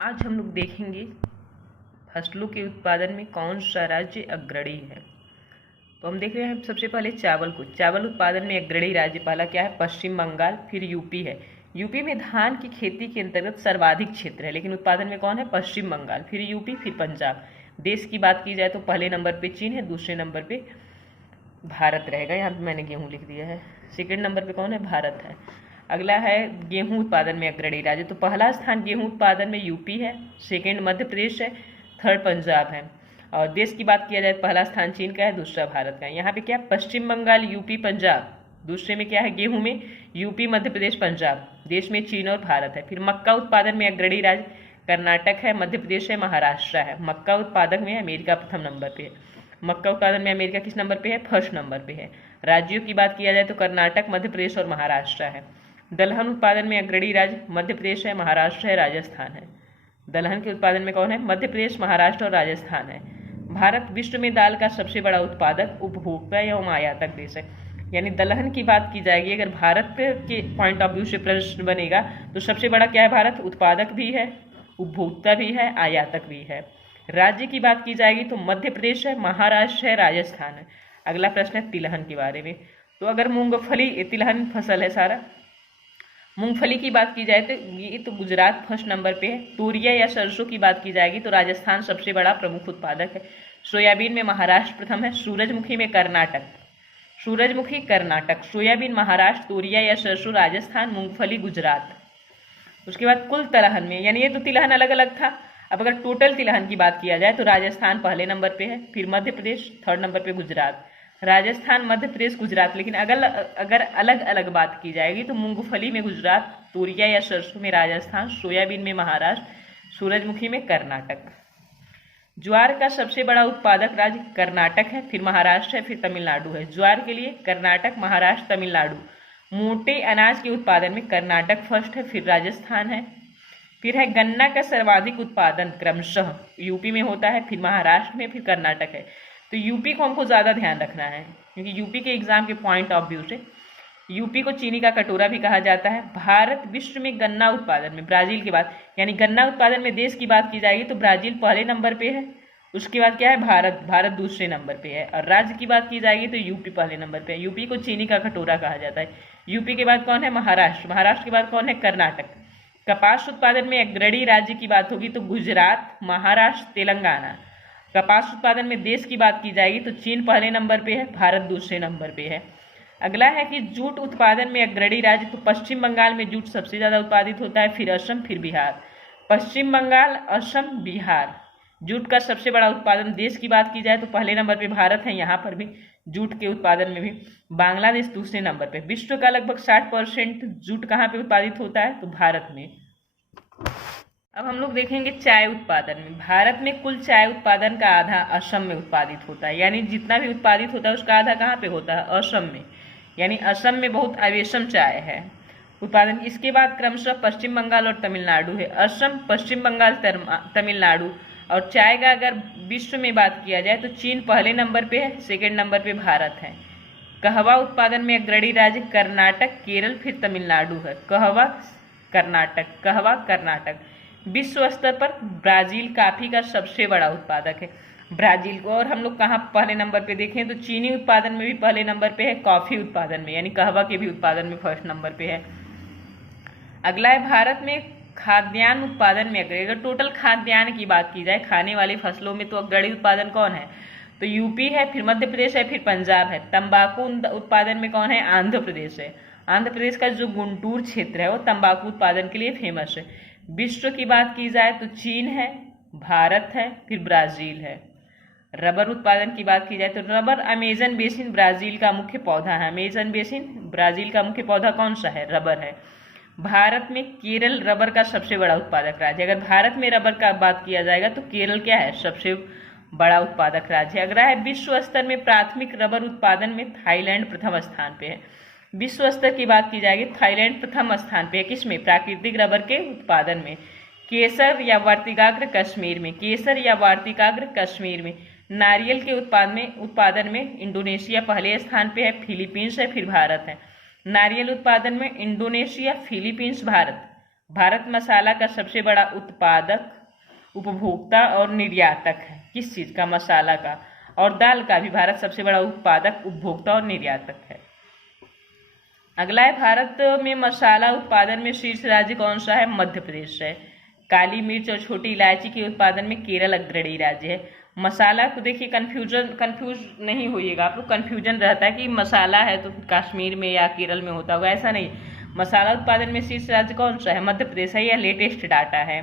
आज हम लोग देखेंगे फसलों के उत्पादन में कौन सा राज्य अग्रणी है। तो हम देख रहे हैं सबसे पहले चावल को। चावल उत्पादन में अग्रणी राज्य पहला क्या है? पश्चिम बंगाल, फिर यूपी है। यूपी में धान की खेती के अंतर्गत सर्वाधिक क्षेत्र है, लेकिन उत्पादन में कौन है? पश्चिम बंगाल, फिर यूपी, फिर पंजाब। देश की बात की जाए तो पहले नंबर पे चीन है, दूसरे नंबर पे भारत रहेगा। यहाँ पे मैंने गेहूँ लिख दिया है। सेकेंड नंबर पे कौन है? भारत है। अगला है गेहूं उत्पादन में अग्रणी राज्य। तो पहला स्थान गेहूं उत्पादन में यूपी है, सेकेंड मध्य प्रदेश है, थर्ड पंजाब है। और देश की बात किया जाए तो पहला स्थान चीन का है, दूसरा भारत का है। यहाँ पे क्या है? पश्चिम बंगाल, यूपी, पंजाब। दूसरे में क्या है? गेहूं में यूपी, मध्य प्रदेश, पंजाब। देश में चीन और भारत है। फिर मक्का उत्पादन में अग्रणी राज्य कर्नाटक है, मध्य प्रदेश है, महाराष्ट्र है। मक्का उत्पादक में अमेरिका प्रथम नंबर पे है। मक्का उत्पादन में अमेरिका किस नंबर पे है? फर्स्ट नंबर पे है। राज्यों की बात किया जाए तो कर्नाटक, मध्य प्रदेश और महाराष्ट्र है। दलहन उत्पादन में अग्रणी राज्य मध्य प्रदेश है, महाराष्ट्र है, राजस्थान है। दलहन के उत्पादन में कौन है? मध्य प्रदेश, महाराष्ट्र और राजस्थान है। भारत विश्व में दाल का सबसे बड़ा उत्पादक, उपभोक्ता एवं आयातक देश है। यानी दलहन की बात की जाएगी अगर भारत के पॉइंट ऑफ व्यू से प्रश्न बनेगा तो सबसे बड़ा क्या है? भारत उत्पादक भी है, उपभोक्ता भी है, आयातक भी है। राज्य की बात की जाएगी तो मध्य प्रदेश है, महाराष्ट्र है, राजस्थान है। अगला प्रश्न है तिलहन के बारे में। तो अगर मूंगफली, तिलहन फसल है सारा। मूंगफली की बात की जाए तो ये तो गुजरात फर्स्ट नंबर पे है। तूरिया या सरसों की बात की जाएगी तो राजस्थान सबसे बड़ा प्रमुख उत्पादक है। सोयाबीन में महाराष्ट्र प्रथम है। सूरजमुखी में कर्नाटक, सूरजमुखी कर्नाटक, सोयाबीन महाराष्ट्र, तूरिया या सरसों राजस्थान, मूंगफली गुजरात। उसके बाद कुल तिलहन में, यानी ये तो तिलहन अलग अलग था, अब अगर टोटल तिलहन की बात किया जाए तो राजस्थान पहले नंबर पे है, फिर मध्य प्रदेश, थर्ड नंबर पे गुजरात। राजस्थान, मध्य प्रदेश, गुजरात। लेकिन अगर अलग अलग बात की जाएगी तो मूंगफली में गुजरात, तूरिया या सरसों में राजस्थान, सोयाबीन में महाराष्ट्र, सूरजमुखी में कर्नाटक। ज्वार का सबसे बड़ा उत्पादक राज्य कर्नाटक है, फिर महाराष्ट्र है, फिर तमिलनाडु है। ज्वार के लिए कर्नाटक, महाराष्ट्र, तमिलनाडु। मोटे अनाज के उत्पादन में कर्नाटक फर्स्ट है, फिर राजस्थान है। फिर है गन्ना का सर्वाधिक उत्पादन क्रमशः यूपी में होता है, फिर महाराष्ट्र में, फिर कर्नाटक है। तो यूपी को हमको ज़्यादा ध्यान रखना है क्योंकि यूपी के एग्जाम के पॉइंट ऑफ व्यू से यूपी को चीनी का कटोरा भी कहा जाता है। भारत विश्व में गन्ना उत्पादन में ब्राजील के बाद, यानी गन्ना उत्पादन में देश की बात की जाएगी तो ब्राजील पहले नंबर पे है। उसके बाद क्या है? भारत, भारत दूसरे नंबर पे है। और राज्य की बात की जाएगी तो यूपी पहले नंबर पे है। यूपी को चीनी का कटोरा कहा जाता है। यूपी के बाद कौन है? महाराष्ट्र। महाराष्ट्र के बाद कौन है? कर्नाटक। कपास उत्पादन में अग्रणी राज्य की बात होगी तो गुजरात, महाराष्ट्र, तेलंगाना। कपास उत्पादन में देश की बात की जाएगी तो चीन पहले नंबर पे है, भारत दूसरे नंबर पे है। अगला है कि जूट उत्पादन में अग्रणी राज्य, तो पश्चिम बंगाल में जूट सबसे ज्यादा उत्पादित होता है, फिर असम, फिर बिहार। पश्चिम बंगाल, असम, बिहार। जूट का सबसे बड़ा उत्पादन देश की बात की जाए तो पहले नंबर पे भारत है, यहाँ पर भी जूट के उत्पादन में भी। बांग्लादेश दूसरे नंबर पे। विश्व का लगभग 60% जूट कहाँ पे उत्पादित होता है? तो भारत में। अब हम लोग देखेंगे चाय उत्पादन में। भारत में कुल चाय उत्पादन का आधा असम में उत्पादित होता है, यानी जितना भी उत्पादित होता है उसका आधा कहाँ पे होता है? असम में। यानी असम में बहुत अवेशम चाय है उत्पादन। इसके बाद क्रमशः पश्चिम बंगाल और तमिलनाडु है। असम, पश्चिम बंगाल, तमिलनाडु। और चाय का अगर विश्व में बात किया जाए तो चीन पहले नंबर पे है, सेकेंड नंबर पे भारत है। कहवा उत्पादन में अग्रणी राज्य कर्नाटक, केरल, फिर तमिलनाडु है। कहवा कर्नाटक, कहवा कर्नाटक। विश्व स्तर पर ब्राजील कॉफी का सबसे बड़ा उत्पादक है, ब्राजील को। और हम लोग कहाँ पहले नंबर पे देखें तो चीनी उत्पादन में भी पहले नंबर पे है, कॉफी उत्पादन में यानी कहवा के भी उत्पादन में फर्स्ट नंबर पे है। अगला है भारत में खाद्यान्न उत्पादन में अग्रणी। अगर टोटल खाद्यान्न की बात की जाए, खाने वाली फसलों में, तो अग्रणी उत्पादन कौन है? तो यूपी है, फिर मध्य प्रदेश है, फिर पंजाब है। तंबाकू उत्पादन में कौन है? आंध्र प्रदेश है। आंध्र प्रदेश का जो गुंटूर क्षेत्र है वो तंबाकू उत्पादन के लिए फेमस है। विश्व की बात की जाए तो चीन है, भारत है, फिर ब्राजील है। रबर उत्पादन की बात की जाए तो रबर, अमेजन बेसिन ब्राजील का मुख्य पौधा है। अमेजन बेसिन ब्राजील का मुख्य पौधा कौन सा है? रबर है। भारत में केरल रबर का सबसे बड़ा उत्पादक राज्य। अगर भारत में रबर का बात किया जाएगा तो केरल क्या है? सबसे बड़ा उत्पादक राज्य। अगला है विश्व स्तर में प्राथमिक रबर उत्पादन में थाईलैंड प्रथम स्थान पे है। विश्व स्तर की बात की जाएगी थाईलैंड प्रथम स्थान पे है। किसमें? प्राकृतिक रबर के उत्पादन में। केसर या वार्तिकाग्र कश्मीर में, केसर या वार्तिकाग्र कश्मीर में। नारियल के उत्पादन में इंडोनेशिया पहले स्थान पे है, फिलीपींस है, फिर भारत है। नारियल उत्पादन में इंडोनेशिया, फिलीपींस, भारत। भारत मसाला का सबसे बड़ा उत्पादक, उपभोक्ता और निर्यातक है। किस चीज़ का? मसाला का। और दाल का भी भारत सबसे बड़ा उत्पादक, उपभोक्ता और निर्यातक है। अगला है, भारत में मसाला उत्पादन में शीर्ष राज्य कौन सा है? मध्य प्रदेश है। काली मिर्च और छोटी इलायची के उत्पादन में केरल अग्रणी राज्य है। मसाला को देखिए, कंफ्यूज नहीं होइएगा आप लोग। कंफ्यूजन रहता है कि मसाला है तो कश्मीर में या केरल में होता होगा, ऐसा नहीं। मसाला उत्पादन में शीर्ष राज्य कौन सा है? मध्य प्रदेश है। यह लेटेस्ट डाटा है।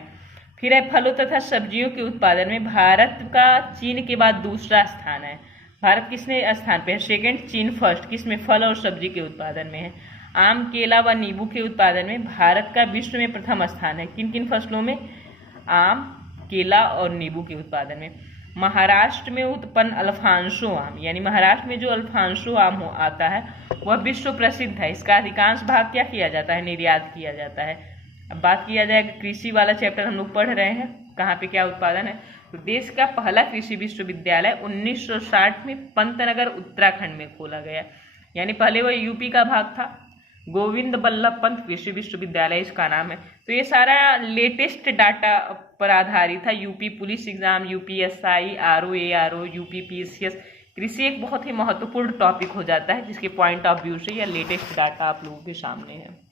फिर है, फलों तथा सब्जियों के उत्पादन में भारत का चीन के बाद दूसरा स्थान है। भारत किसने स्थान पे है? सेकंड, चीन फर्स्ट। किसमें? फल और सब्जी के उत्पादन में है। आम, केला व नींबू के उत्पादन में भारत का विश्व में प्रथम स्थान है। किन किन फसलों में? आम, केला और नींबू के उत्पादन में। महाराष्ट्र में उत्पन्न अल्फांसो आम, यानी महाराष्ट्र में जो अल्फांसो आम आता है वह विश्व प्रसिद्ध है। इसका अधिकांश भाग क्या किया जाता है? निर्यात किया जाता है। अब बात किया जाए, कृषि वाला चैप्टर हम लोग पढ़ रहे हैं, कहाँ पे क्या उत्पादन है। तो देश का पहला कृषि विश्वविद्यालय 1960 में पंतनगर उत्तराखंड में खोला गया, यानी पहले वह यूपी का भाग था। गोविंद बल्लभ पंत कृषि विश्वविद्यालय इसका नाम है। तो ये सारा लेटेस्ट डाटा पर आधारित था। UP police exam, UPSI, RO, ARO, UP PCS, कृषि एक बहुत ही महत्वपूर्ण टॉपिक हो जाता है, जिसके पॉइंट ऑफ व्यू से यह लेटेस्ट डाटा आप लोगों के सामने है।